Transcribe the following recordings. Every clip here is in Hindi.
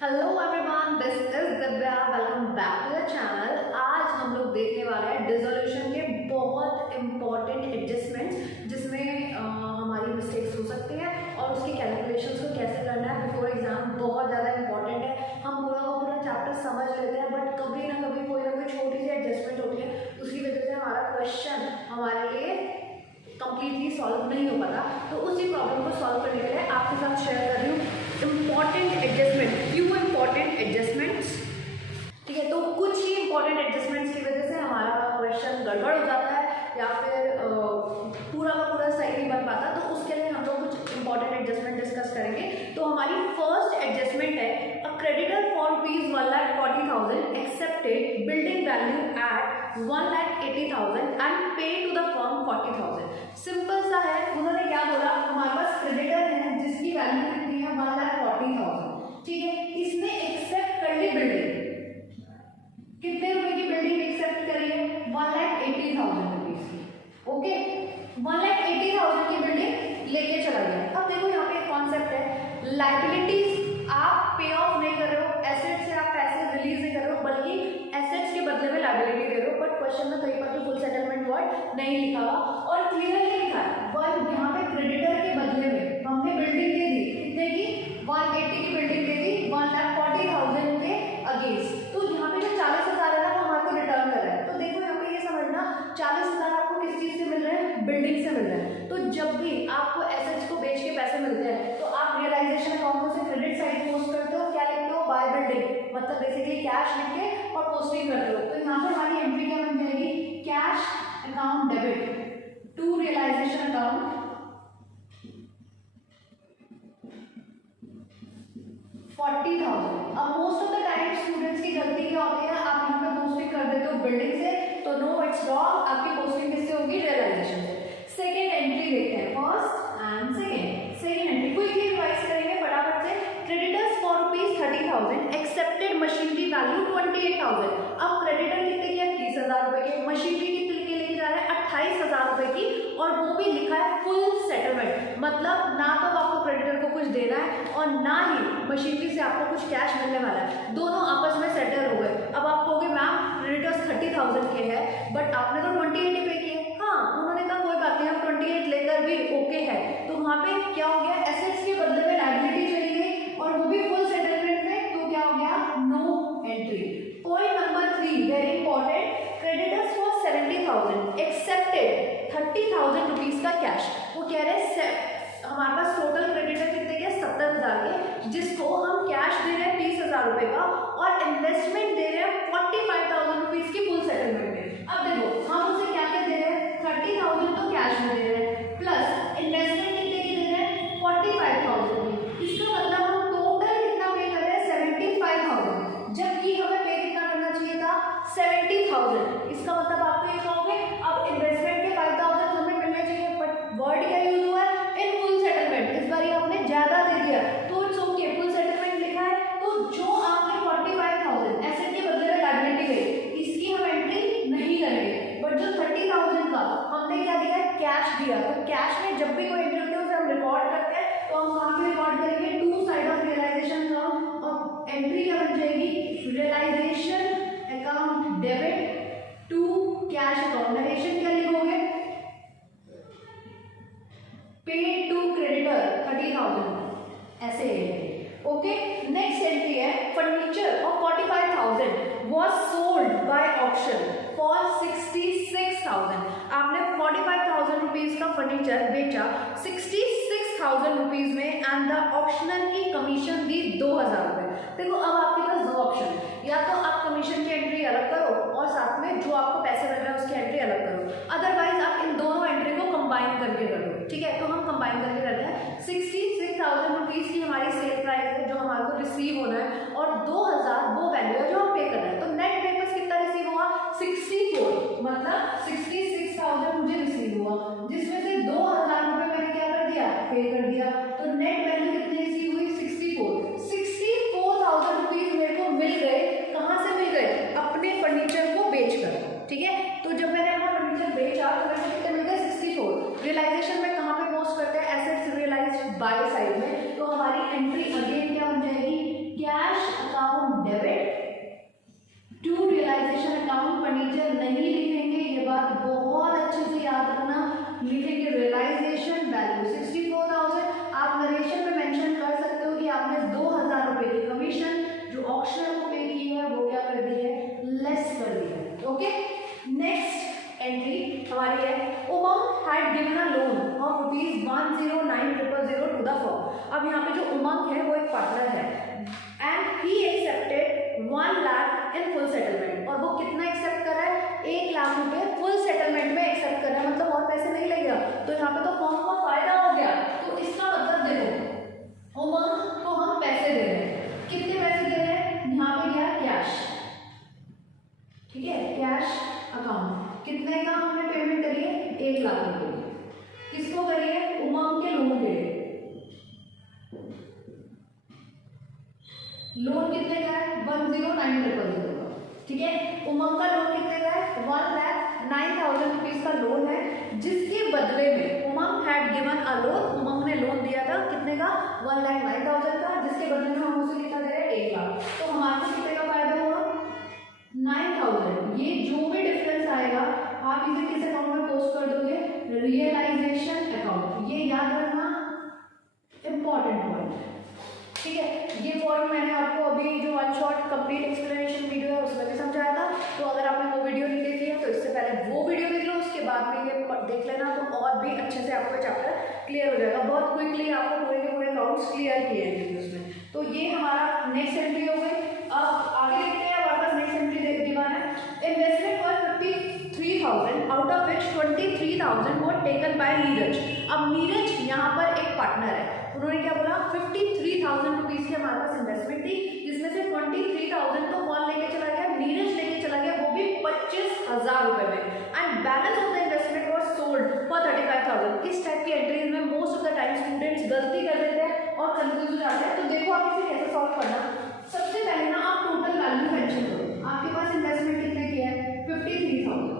Hello everyone, this is Divya. Welcome back to the channel. आज हम लोग देखने वाले हैं डिसोल्यूशन के बहुत इंपॉर्टेंट एडजस्टमेंट्स जिसमें हमारी मिस्टेक्स हो सकती हैं और उसकी कैलकुलेशंस को कैसे करना है बिफोर एग्जाम बहुत ज़्यादा इंपॉर्टेंट है। हम पूरा का पूरा चैप्टर समझ लेते हैं बट कभी ना कभी कोई ना कोई छोटी सी एडजस्टमेंट होती है, उसकी वजह से हमारा क्वेश्चन हमारे लिए कंप्लीटली सॉल्व नहीं हो पाता। तो उसी प्रॉब्लम को सॉल्व करने के लिए आपके साथ शेयर कर रही हूँ important adjustment, few important adjustments. ठीक है, तो कुछ ही इंपॉर्टेंट एडजस्टमेंट्स की वजह से हमारा क्वेश्चन गड़बड़ हो जाता है या फिर पूरा का पूरा सही नहीं बन पाता। तो उसके लिए हम लोग कुछ इंपॉर्टेंट एडजस्टमेंट डिस्कस करेंगे। तो हमारी फर्स्ट एडजस्टमेंट है a creditor for ₹1,40,000 accepted building value at ₹1,80,000 and pay to the firm 40,000। Simple सा है, उन्होंने क्या बोला, हमारे पास क्रेडिटर है जिसकी वैल्यू कितनी है 1,40,000। ठीक है, इसने एक्सेप्ट कर ली बिल्डिंग। कितने रुपए की बिल्डिंग एक्सेप्ट करी है? 1,80,000 रुपीज की। ओके, 1,80,000 की बिल्डिंग लेके चला गया। अब देखो यहाँ पे एक कॉन्सेप्ट है, लाइबिलिटीज आप पे ऑफ नहीं कर रहे हो, एसेट से आप पैसे रिलीज नहीं कर रहे हो बल्कि एसेट्स के बदले में लाइबिलिटी दे रहे हो। बट क्वेश्चन में कहीं पर भी फुल सेटलमेंट वर्ड नहीं लिखा हुआ और क्लियरली लिखा है वन, यहाँ पे क्रेडिटर के बदले में हमने बिल्डिंग दे दी। कितने की? 180 की बिल्डिंग दे दी 1,40,000 के अगेंस्ट। तो यहाँ पे जो 40,000 है ना वो हमारे को रिटर्न कर रहा है। तो देखो यहाँ पे ये समझना, 40,000 आपको किस चीज से मिल रहे हैं? बिल्डिंग से मिल रहे हैं। तो जब भी आपको एसेट्स को बेच के पैसे मिलते हैं तो आप रियलाइजेशन अकाउंट से क्रेडिट साइड पोस्ट करते हो, क्या लिखते हो? बाय बिल्डिंग, मतलब बेसिकली कैश लिख के और पोस्टिंग करते हो। तो यहाँ पे हमारी एंट्री क्या बन जाएगी? Cash account debit to realisation account 40,000। अब most of the time students की गलती क्या होती है, आप यहाँ पे पोस्टिंग कर देते हो बिल्डिंग से, तो नो इट्स रॉन्ग, आपकी पोस्टिंग किससे होगी? रियलाइजेशन से। सेकेंड एंट्री देखते हैं, first and second entry quickly revise करेंगे फटाफट से। Creditors for ₹30,000 accepted machinery value 28,000। अब क्रेडिटर कितने की है? 30,000 रुपए के। मशीनरी कितने के लेके जा रहे हैं? 28,000 रुपए की, और वो भी लिखा है फुल सेटलमेंट। मतलब ना तो आपको क्रेडिटर को कुछ देना है और ना ही मशीनरी से आपको कुछ कैश मिलने वाला है, दोनों आपस में सेटल हो गए। अब आप कहोगे मैम क्रेडिटर्स 30,000 के है बट आपने तो 28 पे किए। हाँ, उन्होंने कहा कोई बात नहीं, हम 28 लेकर भी ओके है। तो वहां पे क्या हो गया? एसेट्स के बदले में लायबिलिटी चली गई और वो भी फुल सेटलमेंट में। तो क्या हो गया? No entry. Point number 3 very important, creditors for 70,000 accepted 30,000 rupees का कैश। वो कह रहे हैं हमारे पास टोटल क्रेडिटर कितने के? 70,000 के, जिसको हम कैश दे रहे हैं 30,000 रुपए का और इन्वेस्टमेंट दे रहे हैं 45,000 रुपीज की फुल सेटलमेंट में। अब देखो हम उसे क्या क्या दे रहे हैं? 30,000 तो कैश में दे रहे हैं प्लस इन्वेस्टमेंट कितने की दे रहे हैं? 45,000 की। इसका मतलब हम टोटल कितना पे कर रहे हैं? 75,000, जबकि हमें पे कितना करना चाहिए था? 70,000। इसका मतलब आप ये कहोगे अब इन्वेस्टमेंट के 5,000 हमें मिलने चाहिए, बट वर्ड क्या यूज हुआ है? In full settlement. इस बार आपने ज्यादा दे दिया तो इट्स ओके, फुल सेटलमेंट लिखा है। तो जो आपने 45,000 एसेट के बदले में लायबिलिटी गई, इसकी हम एंट्री नहीं करेंगे। बट जो 30,000 का हमने क्या दिया? कैश दिया। तो कैश में जब भी कोई एंट्री होती है उसे हम रिकॉर्ड करते हैं। तो हम कहाँ पे रिकॉर्ड करेंगे? To side of realisation account. और एंट्री क्या बन जाएगी? Realisation account debit to cash account. Narration क्या लिखोगे? पे टू क्रेडिटर 30,000, ऐसे ओके। नेक्स्ट एंट्री है furniture of 45,000 was sold by auction for 66,000। आपने 45,000 रुपीज का फर्नीचर बेचा 66,000 रुपीज में एंड द ऑप्शनल की कमीशन दी 2,000 रुपए। देखो अब आपके पास दो ऑप्शन, या तो आप कमीशन की एंट्री अलग करो और साथ में जो आपको पैसे मिल रहे हैं उसकी एंट्री अलग करो, अदरवाइज आप इन दोनों एंट्री को कंबाइन करके करो। ठीक है, तो हम कंबाइन करके करते हैं। 66,000 रुपीज की हमारी सेल प्राइस है जो हमारे को रिसीव होना है और 2,000 वो वैल्यू है जो हम पे कर रहे हैं। तो नेट पेपर्स कितना रिसीव हुआ? 64, मतलब 66,000 मुझे रिसीव हुआ, जिसमें से 2,000 रुपए मैंने क्या कर दिया? पे कर दिया। तो नेट वैल्यू कितनी रिसीव हुई? 64,000 रुपीज मेरे को मिल गए। कहाँ से मिल गए? अपने फर्नीचर को बेचकर। ठीक है, तो जब मैंने अपना फर्नीचर बेचा तो मेरे को कितने मिल गए? 64। रियलाइजेशन में कहाँ पे पोस्ट करते हैं? एसेट्स रियलाइज बाय साइड में। तो हमारी एंट्री अगेन क्या बन जाएगी? कैश नहीं लिखेंगे, ये बात बहुत अच्छे से याद रखना, लिखेंगे रियलाइजेशन वैल्यू 64,000। आप नरेशन में मेंशन कर सकते हो कि आपने 2,000 रुपए की कमीशन जो ऑक्शनर को पे की है वो क्या कर दी है, लेस कर दी है। ओके, नेक्स्ट एंट्री हमारी है Umang had given a loan of ₹109,000 to the firm. अब यहाँ पे जो उमंग है वो एक पार्टनर है and he accepted 1 lakh in full settlement. और वो कितना एक्सेप्ट कर रहा है, 1 लाख रुपए फुल सेटलमेंट में एक्सेप्ट कर रहा है, मतलब और पैसे नहीं लगेगा। तो यहाँ पे तो फर्म का फायदा हो गया। तो इसका मतलब देखो उमंग को हम पैसे दे रहे हैं, कितने पैसे दे रहे हैं, यहाँ पे गया कैश, ठीक है, कैश अकाउंट। कितने का हमने पेमेंट करी है, 1 लाख रुपए। किसको करी है, उमंग के लोन के लिए। लोन कितने का है, 109,000 का, ठीक है। उमंग का लोन कितने का है, 1,09,000 रुपीज का लोन है, जिसके बदले में उमंग हैड गिवन अ लोन, उमंग ने लोन दिया था कितने का, 1,09,000 का, जिसके बदले में हम उसे कितना दे रहे हैं, 1 लाख। तो हमारे को कितने का फायदा होगा, 9,000। ये जो भी डिफरेंस आएगा आप इसे किस अकाउंट में पोस्ट कर दोगे, रियलाइजेशन अकाउंट। ये याद रखना इंपॉर्टेंट पॉइंट, ठीक है। ये पॉइंट मैंने आपको अभी जो one shot complete explanation video है उसमें भी समझाया था। तो अगर आपने वो वीडियो नहीं देखी है तो इससे पहले वो वीडियो देख लो, उसके बाद में ये देख लेना, तो और भी अच्छे से आपको चैप्टर क्लियर हो जाएगा। बहुत क्विकली आपको पूरे के पूरे अकाउंट्स क्लियर किए हैं उसमें। तो ये हमारा नेक्स्ट एंट्री हो गई। अब आगे देखते हैं, हमारे पास नेक्स्ट एंट्री दिखाना है। Investment for 53,000 out of which 23,000 were taken by Neeraj. अब नीरज यहाँ पर एक पार्टनर है, उन्होंने क्या बोला, 53,000 रुपीज की हमारे पास इन्वेस्टमेंट थी, जिसमें से 23,000 तो कौन लेके चला गया, नीरज लेके चला गया, वो भी 25,000 रुपए में। And balance of the investment was sold for 35,000। इस टाइप की एंट्रीज में most of the time students गलती कर देते हैं और कंफ्यूज हो जाते हैं। तो देखो आप इसे कैसे सॉल्व करना। सबसे पहले ना आप टोटल वैल्यू मेंशन करो, आपके पास इन्वेस्टमेंट कितने की है, 53,000।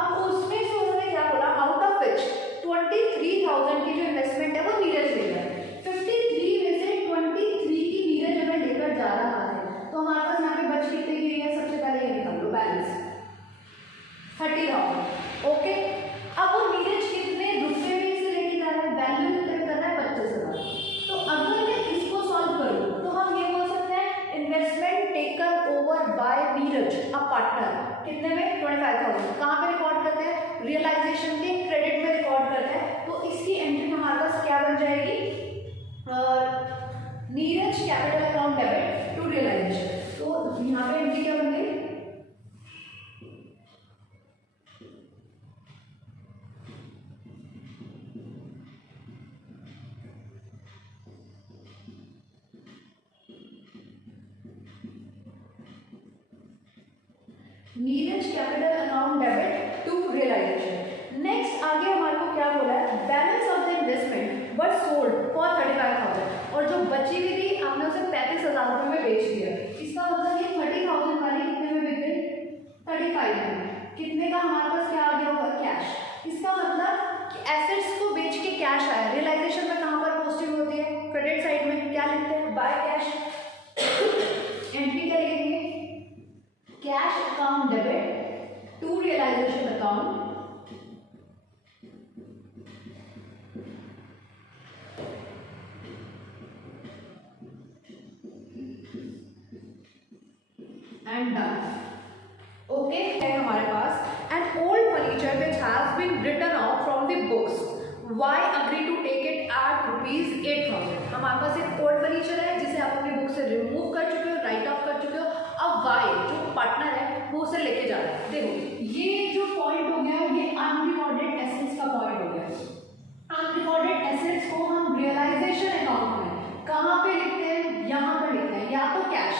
अब उसमें से उन्होंने क्या बोला, आउट ऑफ विच 23,000 की जो इन्वेस्टमेंट है वो नीरज ले रहा है। 53 में से 23 की नीरज हमें लेकर जा रहा है, तो हमारे पास यहाँ पे बच कितने की है, सबसे पहले ये निकाल लो, बैलेंस 30,000। ओके, अब वो नीरज कितने रुपए में इसे लेके जा रहा है, वैल्यू कितने कर रहा है, 25,000। तो अगर मैं इसको सॉल्व करूं तो हम ये बोल सकते हैं investment taken over bye Neeraj a partner, कितने में, 25,000। कहाँ पे रिकॉर्ड करते हैं, रियलाइजेशन के क्रेडिट में रिकॉर्ड करते हैं। तो इसकी एंट्री हमारे पास क्या बन जाएगी, Neeraj capital account debit to realisation. तो यहाँ पे एंट्री क्या बन गई, Neeraj capital account debit to realisation. Next आगे हमारे को क्या बोला है, balance of the investment but sold for 35,000। और जो बची हुई थी आपने उसे 35,000 रुपए में बेच दिया। इसका मतलब ये 30,000 वाली कितने में बिक गई, 35 में। कितने का हमारे पास क्या आ गया होगा, कैश। इसका मतलब एसेट्स को बेच के कैश आया। रियलाइजेशन में कहाँ पर पोस्टिंग होती है, क्रेडिट साइड में क्या लिखते हैं, बाय कैश। एंट्री क्या लिखेंगे, cash account debit to realisation account and done. Okay, है हमारे पास an old furniture which has been written off from the books, we agree to take it at ₹8,000। हमारे पास एक ओल्ड फर्नीचर है जिसे आप अपनी बुक से रिमूव कर चुके हो, राइट ऑफ कर चुके हो। अब वाई जो पार्टनर है वो उसे लेके जा रहा है। देखो ये जो पॉइंट हो गया ये अनरिकॉर्डेड एसेट्स का पॉइंट हो गया। अनरिकॉर्डेड एसेट्स को हम रियलाइजेशन अकाउंट में कहाँ पे लिखते हैं, यहाँ पर लिखते हैं, या तो कैश,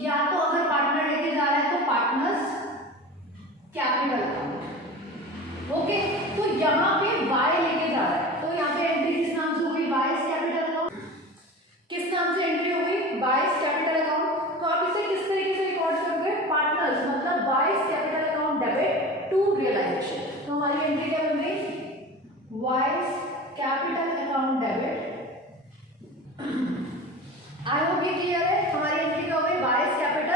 या तो अगर पार्टनर लेके जा रहा है तो पार्टनर्स कैपिटल अकाउंट। ओके, तो यहाँ पे वाई लेके जा रहा है, तो यहाँ पे एंट्री किस नाम से हुई, वाइस कैपिटल अकाउंट। किस नाम से एंट्री हो गई, वाइस कैपिटल अकाउंट। तो आप इसे किस तरीके से रिकॉर्ड करोगे, पार्टनर्स मतलब Y's capital account debit to realisation. तो हमारी एंट्री क्या बन गई, Y's capital account debit. I hope ये क्लियर है। हमारी एंट्री क्या हो गई, वाइस कैपिटल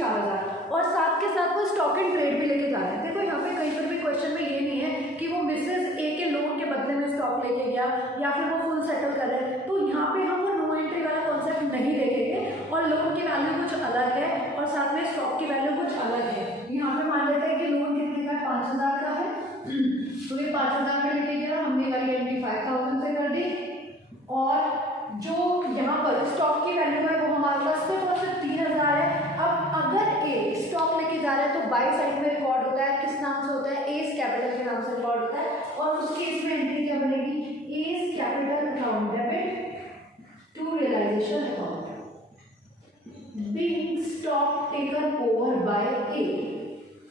4000 और साथ के साथ वो स्टॉक इन ट्रेड भी लेके जा रहे हैं। देखो यहाँ पे कहीं पर भी क्वेश्चन में ये नहीं है कि वो मिसेज ए के लोन के बदले में स्टॉक लेके गया या फिर वो फुल सेटल कर रहे हैं, तो यहाँ पे हम वो नो एंट्री वाला कॉन्सेप्ट नहीं देखेंगे और लोन की वैल्यू कुछ अलग है और साथ में स्टॉक की वैल्यू कुछ अलग है। यहाँ पे मान लेते हैं कि लोन कितने का 5000 का है, तो ये 5000 का लेके गया, हमने वाली एंट्री 5000 से कर दी और जो यहाँ पर स्टॉक की वैल्यू है वो हमारे पास सिर्फ 3000 है। अब अगर ए स्टॉक लेके जा रहा है तो बाई साइड में रिकॉर्ड होता है, किस नाम से होता है, एस कैपिटल के नाम से रिकॉर्ड होता है और उस केस में एंट्री क्या बनेगी, S capital account debit to realisation account being stock taken over by A.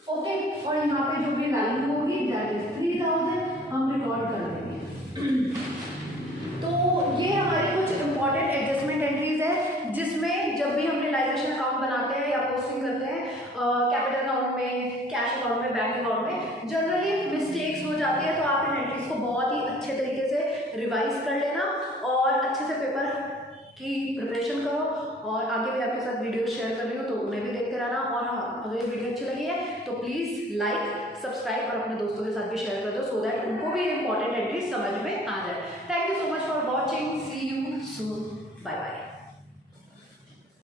Okay, और यहाँ पे जो भी वैल्यू होगी दैट इज 3000 हम रिकॉर्ड कर देंगे। तो ये हमारे कुछ इंपॉर्टेंट एडजस्टमेंट एंट्रीज है जिसमें जब भी हम रियलाइजेशन अकाउंट बनाते हैं या पोस्टिंग करते हैं कैपिटल अकाउंट में, कैश अकाउंट में, बैंक अकाउंट में जनरली मिस्टेक्स हो जाती है, तो आप इन एंट्रीज को बहुत ही अच्छे तरीके से रिवाइज कर लेना और अच्छे से पेपर की प्रिपरेशन करो और आगे भी आपके साथ वीडियो शेयर कर रही हूँ तो उन्हें भी देखते रहना। और हाँ, अगर ये वीडियो अच्छी लगी है तो प्लीज़ लाइक, सब्सक्राइब और अपने दोस्तों के साथ भी शेयर कर दो सो दैट उनको भी इंपॉर्टेंट एंट्रीज समझ में आ जाए। Thank you so much for watching, see you soon, bye bye.